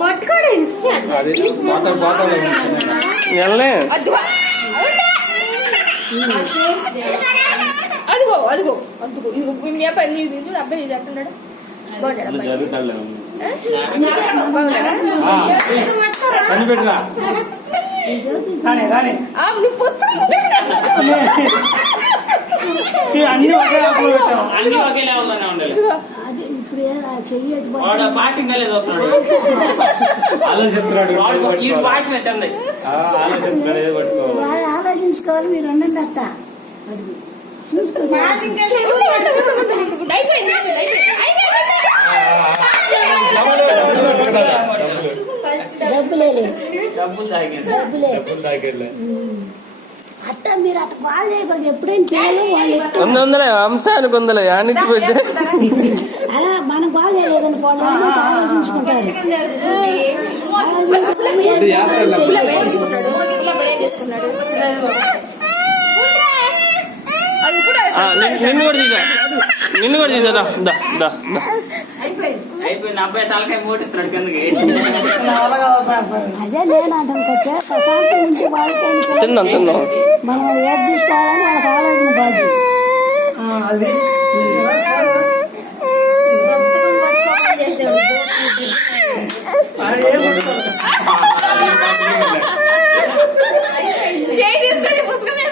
పట్టుకోండి అదిగో అదిగో అదిగో ఇదిగో మీ అబ్బాయి చూడు అబ్బాయి ఎట్టున్నాడు పాసింగ్ ఆలోచించుకోవాలి మీరు ఉండండి అత్త అత్త మీరు అట్ట బాగా చేయకూడదు ఎప్పుడైనా పిల్లలు వందలే అంశానికి వందలే యానికి పోతే అలా మనం బాగా చేయలేదనుకోండి ఆలోచించుకుంటారు నిన్ను కూడా తీసా అయిపోయింది అబ్బాయి తలకాయ మూటిస్తున్నాడు కిందకి అదే నేనంటాను కదా ప్రశాంతం నుంచి వాళ్ళకి తిందాం మనం ఏది తీసుకోవాలని వాళ్ళకి ఆలోచన బాధ్యత చేయి తీసుకొని పుస్తకమే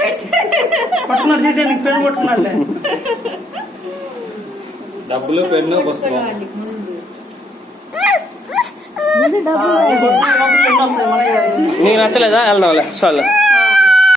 పట్టుకున్నాడు తీసే నీకు పెన్ను కొట్టుకున్నాడు డబ్బులు పెన్ను పుస్తకం డబ్బులు నీకు నచ్చలేదా వెళ్దాంలే చాలు